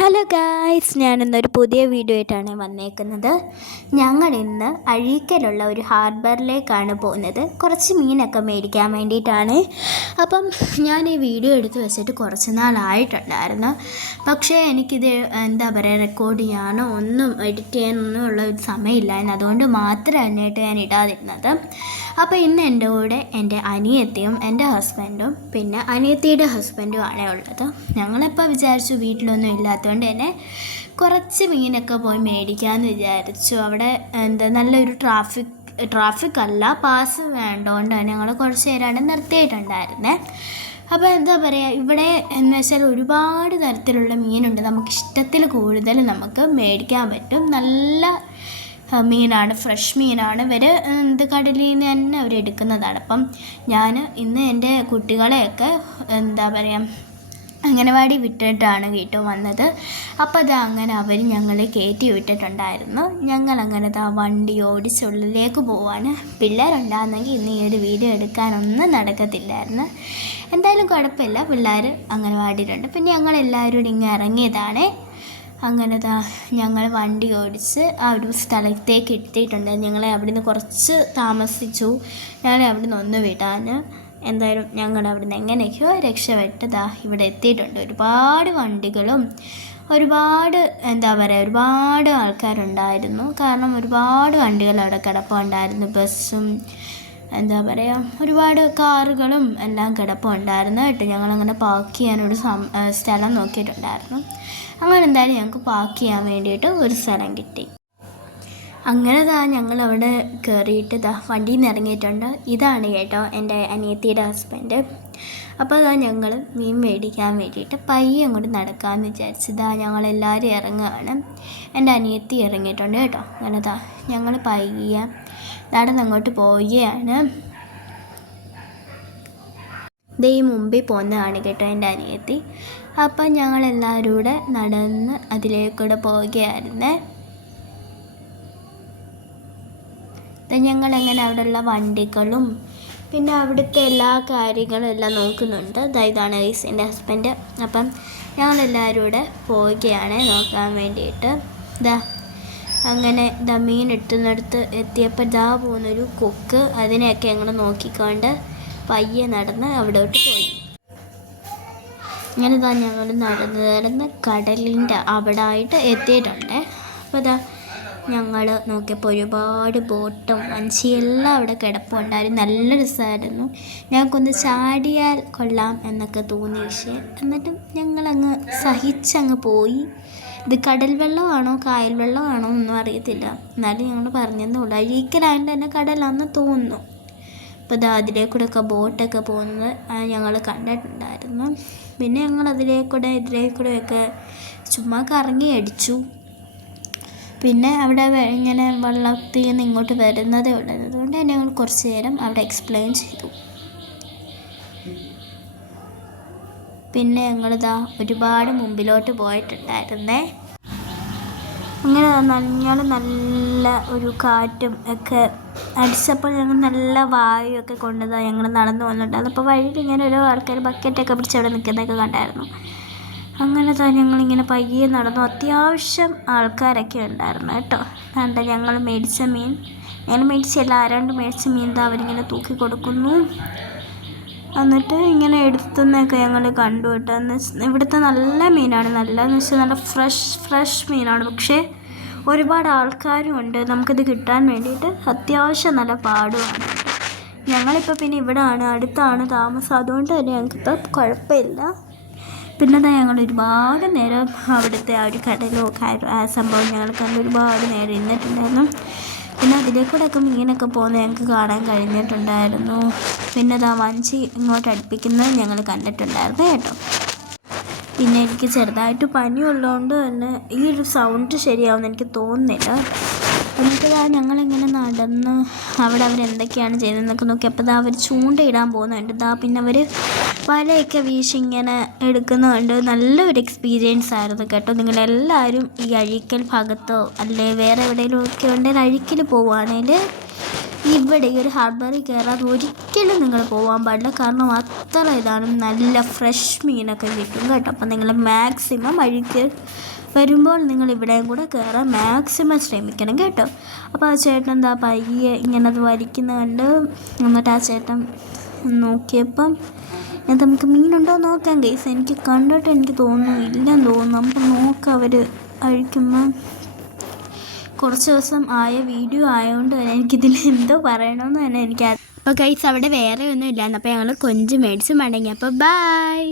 Hello guys, ഞാനിന്നൊരു പുതിയ video ആയിട്ടാണ് വന്നേക്കുന്നത്. ഞങ്ങളിന്ന് അഴീക്കലുള്ള ഒരു ഹാർബറിലേക്കാണ് പോകുന്നത്. കുറച്ച് മീനൊക്കെ മേടിക്കാൻ വേണ്ടിയിട്ടാണ്. അപ്പം ഞാൻ ഈ വീഡിയോ എടുത്ത് വെച്ചിട്ട് കുറച്ച് നാളായിട്ടുണ്ടായിരുന്നു. പക്ഷേ എനിക്കിത് റെക്കോർഡ് ചെയ്യാനോ ഒന്നും എഡിറ്റ് ചെയ്യാനൊന്നും ഉള്ള ഒരു സമയമില്ലായിരുന്നു. അതുകൊണ്ട് മാത്രമാണ് ഞാൻ ഇടാതിരുന്നത്. അപ്പോൾ ഇന്ന് എൻ്റെ കൂടെ എൻ്റെ അനിയത്തിയും എൻ്റെ ഹസ്ബൻഡും പിന്നെ അനിയത്തിയുടെ ഹസ്ബൻഡും ആണ് ഉള്ളത്. ഞങ്ങളിപ്പോൾ വിചാരിച്ചു വീട്ടിലൊന്നും ഇല്ലാത്തതുകൊണ്ട് തന്നെ കുറച്ച് മീനൊക്കെ പോയി മേടിക്കാമെന്ന് വിചാരിച്ചു. അവിടെ നല്ലൊരു ട്രാഫിക് അല്ല, പാസ് വേണ്ടതുകൊണ്ട് തന്നെ ഞങ്ങൾ കുറച്ച് നേരമാണ് നിർത്തിയിട്ടുണ്ടായിരുന്നത്. അപ്പോൾ ഇവിടെ എന്ന് വെച്ചാൽ ഒരുപാട് തരത്തിലുള്ള മീനുണ്ട്. നമുക്ക് ഇഷ്ടത്തിൽ കൂടുതൽ നമുക്ക് മേടിക്കാൻ പറ്റും. നല്ല മീനാണ്, ഫ്രഷ് മീനാണ്. കടലിൽ നിന്ന് തന്നെ അവർ എടുക്കുന്നതാണ്. അപ്പം ഞാൻ ഇന്ന് എൻ്റെ കുട്ടികളെയൊക്കെ അംഗനവാടി വിട്ടിട്ടാണ് വീട്ടിൽ വന്നത്. അപ്പോൾ അങ്ങനെ അവർ ഞങ്ങളെ കയറ്റി വിട്ടിട്ടുണ്ടായിരുന്നു. ഞങ്ങളങ്ങനെ വണ്ടി ഓടിച്ചുള്ളിലേക്ക് പോവാണ്. പിള്ളേരുണ്ടാകുന്നെങ്കിൽ ഇന്ന് ഈ ഒരു വീഡിയോ എടുക്കാനൊന്നും നടക്കത്തില്ലായിരുന്നു. എന്തായാലും കുഴപ്പമില്ല, പിള്ളേർ അംഗനവാടിയിലുണ്ട്. പിന്നെ ഞങ്ങളെല്ലാവരും കൂടി ഇങ്ങനെ ഇറങ്ങിയതാണ്. അങ്ങനെ ഞങ്ങൾ വണ്ടി ഓടിച്ച് ആ ഒരു സ്ഥലത്തേക്ക് എത്തിയിട്ടുണ്ട്. ഞങ്ങളെ അവിടെ നിന്ന് കുറച്ച് താമസിച്ചു. ഞങ്ങളെ അവിടെ നിന്ന് ഒന്ന് വിടാൻ എന്തായാലും ഞങ്ങൾ അവിടെ നിന്ന് എങ്ങനെയൊക്കെയോ രക്ഷപ്പെട്ട് ഇവിടെ എത്തിയിട്ടുണ്ട്. ഒരുപാട് വണ്ടികളും ഒരുപാട് ഒരുപാട് ആൾക്കാരുണ്ടായിരുന്നു. കാരണം ഒരുപാട് വണ്ടികൾ അവിടെ കിടപ്പുണ്ടായിരുന്നു. ബസ്സും ഒരുപാട് കാറുകളും എല്ലാം കിടപ്പുണ്ടായിരുന്നു കേട്ടോ. ഞങ്ങളങ്ങനെ പാർക്ക് ചെയ്യാനൊരു സ്ഥലം നോക്കിയിട്ടുണ്ടായിരുന്നു. അങ്ങനെ എന്തായാലും ഞങ്ങൾക്ക് പാർക്ക് ചെയ്യാൻ വേണ്ടിയിട്ട് ഒരു സ്ഥലം കിട്ടി. അങ്ങനെ ഞങ്ങളവിടെ കയറിയിട്ട് വണ്ടിയിൽ നിന്ന് ഇറങ്ങിയിട്ടുണ്ട്. ഇതാണ് കേട്ടോ എൻ്റെ അനിയത്തിയുടെ ഹസ്ബൻഡ്. അപ്പോൾ ഞങ്ങൾ മീൻ മേടിക്കാൻ വേണ്ടിയിട്ട് പയ്യെ അങ്ങോട്ട് നടക്കാമെന്ന് വിചാരിച്ചു. ഞങ്ങളെല്ലാവരും ഇറങ്ങുകയാണ്. എൻ്റെ അനിയത്തി ഇറങ്ങിയിട്ടുണ്ട് കേട്ടോ. അങ്ങനെ ഞങ്ങൾ പയ്യെ നടന്നങ്ങോട്ട് പോവുകയാണ്. ഈ മുമ്പിൽ പോകുന്നതാണ് കേട്ടോ എൻ്റെ അനിയത്തി. അപ്പം ഞങ്ങളെല്ലാവരും കൂടെ നടന്ന് അതിലേക്കൂടെ പോവുകയായിരുന്നേ. ഞങ്ങളെങ്ങനെ അവിടെയുള്ള വണ്ടികളും പിന്നെ അവിടുത്തെ എല്ലാ കാര്യങ്ങളും എല്ലാം നോക്കുന്നുണ്ട്. ഇതാണ് എൻ്റെ ഹസ്ബൻഡ്. അപ്പം ഞങ്ങളെല്ലാവരും കൂടെ പോവുകയാണ് നോക്കാൻ വേണ്ടിയിട്ട്. അങ്ങനെ മീൻ എത്തുന്നിടത്ത് എത്തിയപ്പോൾ പോകുന്നൊരു കൊക്ക്, അതിനെയൊക്കെ ഞങ്ങൾ നോക്കിക്കൊണ്ട് പയ്യെ നടന്ന് അവിടോട്ട് പോയി. അങ്ങനെ ഞങ്ങൾ നടന്ന് കടലിൻ്റെ അവിടെ ആയിട്ട് എത്തിയിട്ടുണ്ട്. അപ്പോൾ ഞങ്ങൾ നോക്കിയപ്പോൾ ഒരുപാട് ബോട്ടും വഞ്ചിയെല്ലാം അവിടെ കിടപ്പുണ്ടായിരുന്നു. നല്ല രസമായിരുന്നു. ഞങ്ങൾക്കൊന്ന് ചാടിയാൽ കൊള്ളാം എന്നൊക്കെ തോന്നി. എന്നിട്ടും ഞങ്ങളങ്ങ് സഹിച്ചങ്ങ് പോയി. ഇത് കടൽ വെള്ളമാണോ കായൽ വെള്ളമാണോ ഒന്നും അറിയത്തില്ല. എന്നാലും ഞങ്ങൾ പറഞ്ഞതേ ഉള്ളൂ. അഴീക്കലായതുകൊണ്ട് തന്നെ കടലാണെന്ന് തോന്നുന്നു. അപ്പോൾ അതിലേക്കൂടെയൊക്കെ ബോട്ടൊക്കെ പോകുന്നത് ഞങ്ങൾ കണ്ടിട്ടുണ്ടായിരുന്നു. പിന്നെ ഞങ്ങൾ ഇതിലേക്കൂടെയൊക്കെ ചുമ്മാ കറങ്ങി അടിച്ചു. പിന്നെ അവിടെ ഇങ്ങനെ വെള്ളത്തിൽ നിന്ന് ഇങ്ങോട്ട് വരുന്നതേ ഉള്ളത്. അതുകൊണ്ട് തന്നെ ഞങ്ങൾ കുറച്ച് നേരം അവിടെ എക്സ്പ്ലെയിൻ ചെയ്തു. പിന്നെ ഒരുപാട് മുമ്പിലോട്ട് പോയിട്ടുണ്ടായിരുന്നേ. അങ്ങനെ ഞങ്ങൾ നല്ല ഒരു കാറ്റും ഒക്കെ അടിച്ചപ്പോൾ ഞങ്ങൾ നല്ല വായുവൊക്കെ കൊണ്ടതാണ് ഞങ്ങൾ നടന്നു വന്നിട്ടുണ്ട്. അതിപ്പോൾ വഴിയിൽ ഇങ്ങനെ ഓരോ ആൾക്കാർ ബക്കറ്റൊക്കെ പിടിച്ച് അവിടെ നിൽക്കുന്നതൊക്കെ കണ്ടായിരുന്നു. അങ്ങനെ ഞങ്ങളിങ്ങനെ പയ്യെ നടന്നു. അത്യാവശ്യം ആൾക്കാരൊക്കെ ഉണ്ടായിരുന്നു കേട്ടോ. ഞങ്ങൾ മേടിച്ച മീൻ മേടിച്ചല്ല, ആരാണ്ട് മേടിച്ച മീൻ അവരിങ്ങനെ തൂക്കി കൊടുക്കുന്നു. എന്നിട്ട് ഇങ്ങനെ എടുത്തുന്നൊക്കെ ഞങ്ങൾ കണ്ടു കേട്ടോ. ഇവിടുത്തെ നല്ല മീനാണ്. നല്ലതെന്ന് വെച്ചാൽ നല്ല ഫ്രഷ് മീനാണ്. പക്ഷേ ഒരുപാട് ആൾക്കാരും ഉണ്ട് നമുക്കിത് കിട്ടാൻ വേണ്ടിയിട്ട്. അത്യാവശ്യം നല്ല പാടുമാണ്. ഞങ്ങളിപ്പോൾ പിന്നെ ഇവിടെയാണ്, അടുത്താണ് താമസം. അതുകൊണ്ട് തന്നെ ഞങ്ങൾക്കിപ്പോൾ കുഴപ്പമില്ല. പിന്നെ ഞങ്ങൾ ഒരുപാട് നേരം അവിടുത്തെ ആ ഒരു കടലോ ആ സംഭവം ഞങ്ങൾ കണ്ട് ഒരുപാട് നേരം ഇരുന്നിട്ടുണ്ടായിരുന്നു. പിന്നെ അതിലേക്കൂടെയൊക്കെ മീനൊക്കെ പോകുന്നത് ഞങ്ങൾക്ക് കാണാൻ കഴിഞ്ഞിട്ടുണ്ടായിരുന്നു. പിന്നെ വഞ്ചി ഇങ്ങോട്ട് അടുപ്പിക്കുന്നത് ഞങ്ങൾ കണ്ടിട്ടുണ്ടായിരുന്നു കേട്ടോ. പിന്നെ എനിക്ക് ചെറുതായിട്ട് പനിയുള്ളതുകൊണ്ട് തന്നെ ഈ ഒരു സൗണ്ട് ശരിയാവുമെന്ന് എനിക്ക് തോന്നുന്നില്ല. എന്നിട്ട് ഞങ്ങളിങ്ങനെ നടന്ന് അവിടെ അവരെന്തൊക്കെയാണ് ചെയ്തതെന്നൊക്കെ നോക്കി. അപ്പോൾ അവർ ചൂണ്ടയിടാൻ പോകുന്നുണ്ട്. പിന്നെ അവർ വലയൊക്കെ വീശി ഇങ്ങനെ എടുക്കുന്നുണ്ട്. നല്ലൊരു എക്സ്പീരിയൻസ് ആയിരുന്നു കേട്ടോ. നിങ്ങളെല്ലാവരും ഈ അഴീക്കൽ ഭാഗത്തോ അല്ലെ വേറെ എവിടെയെങ്കിലും ഒക്കെ ഉണ്ടെങ്കിൽ അഴീക്കൽ പോവുകയാണെങ്കിൽ ഇവിടെ ഈ ഒരു ഹാർബറിൽ കയറാതെ ഒരിക്കലും നിങ്ങൾ പോകാൻ പാടില്ല. കാരണം അത്ര ഇതാണ്, നല്ല ഫ്രഷ് മീനൊക്കെ കിട്ടും കേട്ടോ. അപ്പം നിങ്ങൾ മാക്സിമം വഴിക്ക് വരുമ്പോൾ നിങ്ങൾ ഇവിടെയും കൂടെ കയറാൻ മാക്സിമം ശ്രമിക്കണം കേട്ടോ. അപ്പോൾ ആ ചേട്ടൻ എന്താ പയ്യെ ഇങ്ങനെ അത് വലിക്കുന്ന കണ്ട്, എന്നിട്ട് ആ ചേട്ടൻ നോക്കിയപ്പം നമുക്ക് മീനുണ്ടോ നോക്കാം ഗൈസ്. എനിക്ക് കണ്ടിട്ട് എനിക്ക് തോന്നുന്നു ഇല്ലെന്ന് തോന്നുന്നു. നമുക്ക് നോക്കാം അവർ അഴിക്കുമ്പോൾ. കുറച്ച് ദിവസം ആയ വീഡിയോ ആയതുകൊണ്ട് തന്നെ എനിക്കിതിൽ എന്തോ പറയണമെന്ന് തന്നെ എനിക്ക്. അപ്പോൾ ഗൈസ് അവിടെ വേറെ ഒന്നും ഇല്ലായിരുന്നു. അപ്പോൾ ഞങ്ങൾ കൊഞ്ച് മേടിച്ച് മടങ്ങി. അപ്പോൾ ബൈ.